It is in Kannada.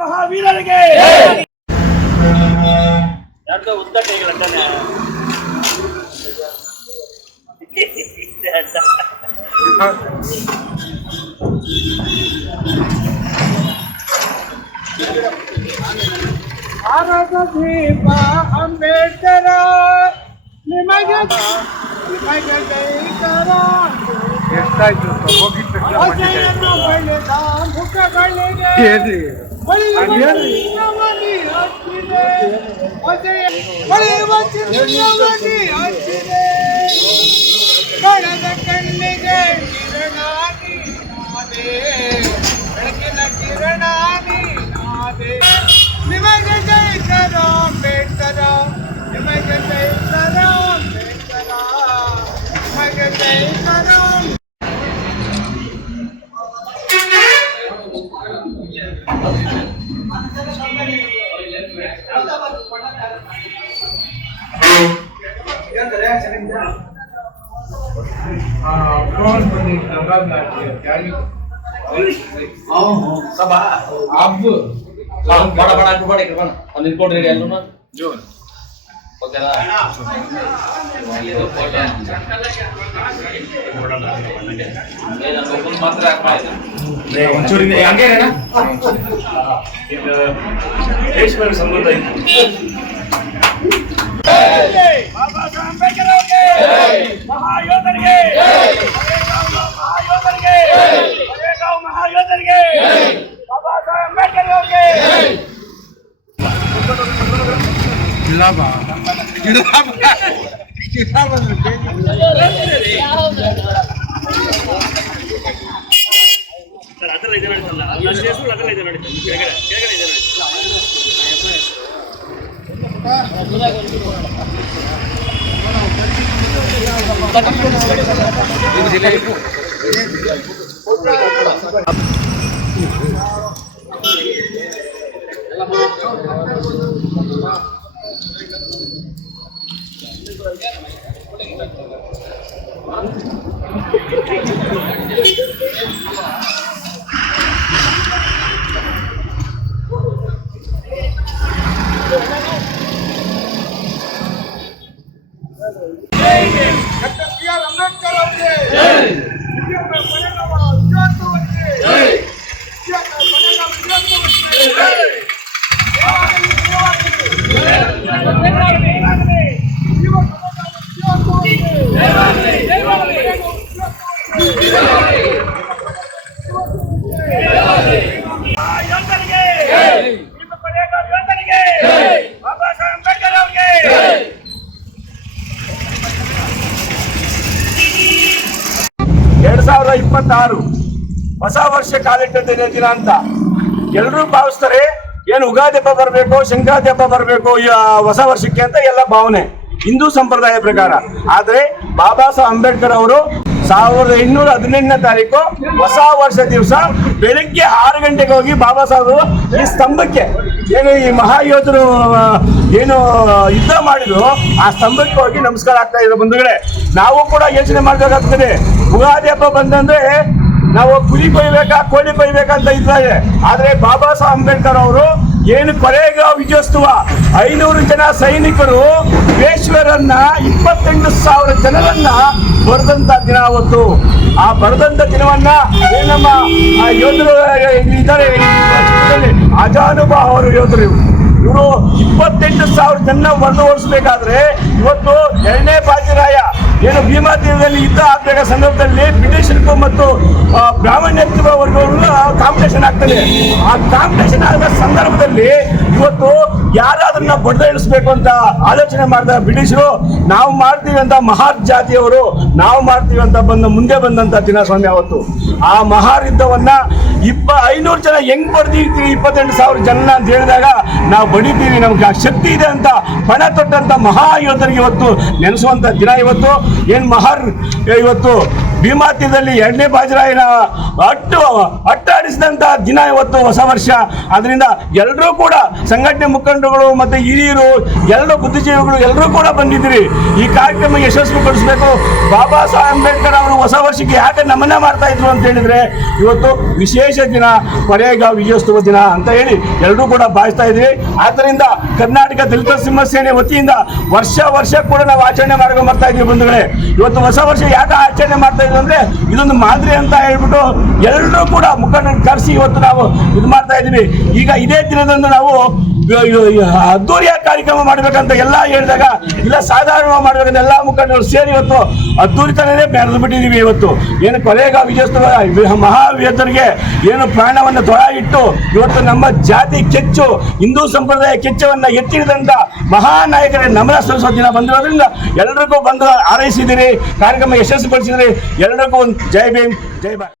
ಮಹಾವೀರರಿಗೆ ಉದ್ದ ಕೈಗಳಂತಾನೆ ಭಾರತ ದೀಪ ಅಂಬೇಡ್ಕರ ನಿಮಗೆ ಜೈಕರ ಎಷ್ಟಾಯ್ತು ಅಜಯನ್ನು ಬೆಳೆದ ಮುಖಗಳಿಗೆ ಕಣದ ಕಣ್ಣಿಗೆ ಕಿರಣಾನಿ ನಾದೇ ಬೆಳಕಿನ ಕಿರಣಾನಿ ನಾದೇ ನಿಮಗೆ ಜೈಕರ ಅಂಬೇಡ್ಕರ ನಿಮಗೆ ಜೈಕರ ಅಂಬೇಡ್ಕರ ನಿಮಗೆ ಜೈಕರ सब आप बड़ा बड़ा बड़े कर बना और इनको रेडी है ना जो ओके ना ये तो फोटो ये ना लोकल मात्र आएगा नहीं मंचूरी नहीं आगे है ना ये देश में संबंध है बाबा साहब अंबेडकर ಅವರಿಗೆ ಮಹಾಯೋಧರಿಗೆ ಮಹಾಯೋಧರಿಗೆ ಒರೇಗಾಂವ್ ಮಹಾಯೋಧರಿಗೆ ಬಾಬಾ ಸಾಹೇಬ್ ಅಂಬೇಡ್ಕರ್ ಅವರಿಗೆ ಸರ್ ಅದರ ಇದೆ ನಡೀತಲ್ಲ ನನ್ನ ಹೆಸರು ಅದರ ಇದೆ ನಡೀತಲ್ಲ ಕೆಳಗಡೆ ಇದೆ ಹೊಸ ವರ್ಷ ಕಾಲಿಟ್ಟಿದ್ದೇನೆ ದಿನ ಅಂತ ಎಲ್ಲರೂ ಭಾವಿಸ್ತಾರೆ. ಏನು ಉಗಾದಿ ಹಬ್ಬ ಬರಬೇಕು, ಸಂಕ್ರಾಂತಿ ಹಬ್ಬ ಬರಬೇಕು ಹೊಸ ವರ್ಷಕ್ಕೆ ಅಂತ ಎಲ್ಲ ಭಾವನೆ ಹಿಂದೂ ಸಂಪ್ರದಾಯ ಪ್ರಕಾರ. ಆದರೆ ಬಾಬಾ ಸಾಹೇಬ್ ಅಂಬೇಡ್ಕರ್ ಅವರು 1818ನೇ ತಾರೀಕು ಹೊಸ ವರ್ಷ ದಿವಸ ಬೆಳಿಗ್ಗೆ 6 ಗಂಟೆಗೆ ಹೋಗಿ ಬಾಬಾ ಸಾಹೇಬರು ಈ ಸ್ತಂಭಕ್ಕೆ ಏನು ಈ ಮಹಾಯೋಧರು ಏನು ಯುದ್ಧ ಮಾಡಿದ್ರು ಆ ಸ್ತಂಭಕ್ಕೆ ಹೋಗಿ ನಮಸ್ಕಾರ ಆಗ್ತಾ ಇದ್ರು. ಬಂಧುಗಳೇ, ನಾವು ಕೂಡ ಯೋಚನೆ ಮಾಡಬೇಕಾಗ್ತದೆ. ಉಗಾದಿ ಹಬ್ಬ ಬಂದಂದ್ರೆ ನಾವು ಕುರಿ ಕೊಯ್ಬೇಕಾ ಕೋಳಿ ಕೊಯ್ಬೇಕಾ ಅಂತ ಇದ್ದಾರೆ. ಆದ್ರೆ ಬಾಬಾ ಸಾಹೇಬ್ ಅಂಬೇಡ್ಕರ್ ಅವರು ಏನು ಕೊರೆಗಾಂವ್ ವಿಜಯೋತ್ಸವ 500 ಜನ ಸೈನಿಕರು ಪೇಶ್ವರನ್ನ 28,000 ಜನರನ್ನ ಬರೆದಂತ ದಿನ ಅವತ್ತು. ಆ ಬರೆದಂತ ದಿನವನ್ನ ನಮ್ಮ ಯೋಧರು ಇದ್ದಾರೆ, ಅಜಾನುಭಾವರು ಯೋಧರು ಇವರು 28,000 ಜನ ಬರೆದು ಓಡಿಸ್ಬೇಕಾದ್ರೆ ಇವತ್ತು 2ನೇ ಬಾಜಿರಾಯ ಏನು ಭೀಮಾ ತೀರದಲ್ಲಿ ಯುದ್ಧ ಆಗ್ಬೇಕಾದ ಸಂದರ್ಭದಲ್ಲಿ ಬ್ರಿಟಿಷರಿಗೂ ಮತ್ತು ಬ್ರಾಹ್ಮಣ್ಯತ್ವ ವರ್ಗಗಳು ಕಾಂಪಿಟೇಷನ್ ಆಗ್ತದೆ. ಆ ಕಾಂಪಿಟೇಷನ್ ಆದ ಸಂದರ್ಭದಲ್ಲಿ ಇವತ್ತು ಯಾರಾದ್ರನ್ನ ಬಡ್ದ ಇಳಿಸ್ಬೇಕು ಅಂತ ಆಲೋಚನೆ ಮಾಡಿದ ಬ್ರಿಟಿಷರು ನಾವು ಮಾಡ್ತೀವಿ ಅಂತ ಮಹಾರ್ ಜಾತಿಯವರು ನಾವು ಮಾಡ್ತೀವಿ ಅಂತ ಮುಂದೆ ಬಂದಂತ ದಿನ ಸ್ವಾಮಿ ಅವತ್ತು. ಆ ಮಹಾರ್ ಯುದ್ಧವನ್ನ 500 ಜನ ಹೆಂಗ್ ಬಡ್ದಿರ್ತೀವಿ 28,000 ಜನ ಅಂತ ಹೇಳಿದಾಗ ನಾವು ಬಡಿತೀವಿ, ನಮ್ಗೆ ಆ ಶಕ್ತಿ ಇದೆ ಅಂತ ಪಣ ತೊಟ್ಟಂತ ಮಹಾಯೋಧರಿಗೆ ಇವತ್ತು ನೆನೆಸುವಂತ ದಿನ ಇವತ್ತು. ಏನ್ ಮಹಾರ್ ಇವತ್ತು ಭೀಮಾತೀರದಲ್ಲಿ 2ನೇ ಬಾಜಿರಾಯನ ಅಟ್ಟಾಡಿಸಿದಂಥ ದಿನ ಇವತ್ತು ಹೊಸ ವರ್ಷ. ಅದರಿಂದ ಎಲ್ಲರೂ ಕೂಡ ಸಂಘಟನೆ ಮುಖಂಡರುಗಳು ಮತ್ತು ಹಿರಿಯರು ಎಲ್ಲರೂ ಬುದ್ಧಿಜೀವಿಗಳು ಎಲ್ಲರೂ ಕೂಡ ಬಂದಿದ್ದೀರಿ. ಈ ಕಾರ್ಯಕ್ರಮ ಯಶಸ್ವಿಗೊಳಿಸಬೇಕು. ಬಾಬಾ ಸಾಹೇಬ್ ಅಂಬೇಡ್ಕರ್ ಅವರು ಹೊಸ ವರ್ಷಕ್ಕೆ ಯಾಕೆ ನಮನ ಮಾಡ್ತಾ ಇದ್ರು ಅಂತ ಹೇಳಿದ್ರೆ ಇವತ್ತು ವಿಶೇಷ ದಿನ, ಕೊನೆಗಾಂವ್ ವಿಜಯೋತ್ಸವ ದಿನ ಅಂತ ಹೇಳಿ ಎಲ್ಲರೂ ಕೂಡ ಭಾವಿಸ್ತಾ ಇದ್ದೀವಿ. ಆದ್ದರಿಂದ ಕರ್ನಾಟಕ ದಲಿತ ಸಿಂಹ ಸೇನೆ ವತಿಯಿಂದ ವರ್ಷ ಕೂಡ ನಾವು ಆಚರಣೆ ಮಾಡ್ಕೊಂಡು ಬರ್ತಾ ಇದ್ದೀವಿ ಬಂಧುಗಳೇ. ಇವತ್ತು ಹೊಸ ವರ್ಷ ಯಾಕೆ ಆಚರಣೆ ಮಾಡ್ತಾ ಇದ್ದೀವಿ ಅಂದ್ರೆ ಇದೊಂದು ಮಾದರಿ ಅಂತ ಹೇಳ್ಬಿಟ್ಟು ಎಲ್ಲರೂ ಕೂಡ ಮುಖಂಡರನ್ನು ಕರೆಸಿ ಇವತ್ತು ನಾವು ಇದು ಮಾಡ್ತಾ ಇದ್ದೀವಿ. ಈಗ ಇದೇ ದಿನದಂದು ನಾವು ಅದ್ದೂರಿಯ ಕಾರ್ಯಕ್ರಮ ಮಾಡಬೇಕಂತ ಎಲ್ಲ ಹೇಳಿದಾಗ ಇಲ್ಲ ಸಾಧಾರಣವಾಗಿ ಮಾಡಬೇಕಂತ ಎಲ್ಲ ಮುಖಂಡರು ಸೇರಿ ಇವತ್ತು ಅದ್ದೂರಿತನೇ ಬೆರೆದು ಬಿಟ್ಟಿದ್ದೀವಿ. ಇವತ್ತು ಏನು ಕೊನೆಗಾಂವ್ ವಿಜಯೋತ್ಸವ ಮಹಾವೀರರಿಗೆ ಏನು ಪ್ರಾಣವನ್ನು ತೊಳ ಇಟ್ಟು ಇವತ್ತು ನಮ್ಮ ಜಾತಿ ಕೆಚ್ಚು, ಹಿಂದೂ ಸಂಪ್ರದಾಯ ಕೆಚ್ಚವನ್ನು ಎತ್ತಿಡಿದಂಥ ಮಹಾನಾಯಕರ ನಮನ ಸಲ್ಲಿಸೋ ದಿನ ಬಂದಿರೋದ್ರಿಂದ ಎಲ್ಲರಿಗೂ ಬಂದು ಹಾರೈಸಿದಿರಿ, ಕಾರ್ಯಕ್ರಮ ಯಶಸ್ವಿಗೊಳಿಸಿದಿರಿ. ಎಲ್ಲರಿಗೂ ಒಂದು ಜೈ ಭೀಮ್ ಜೈ ಭಾರತ್.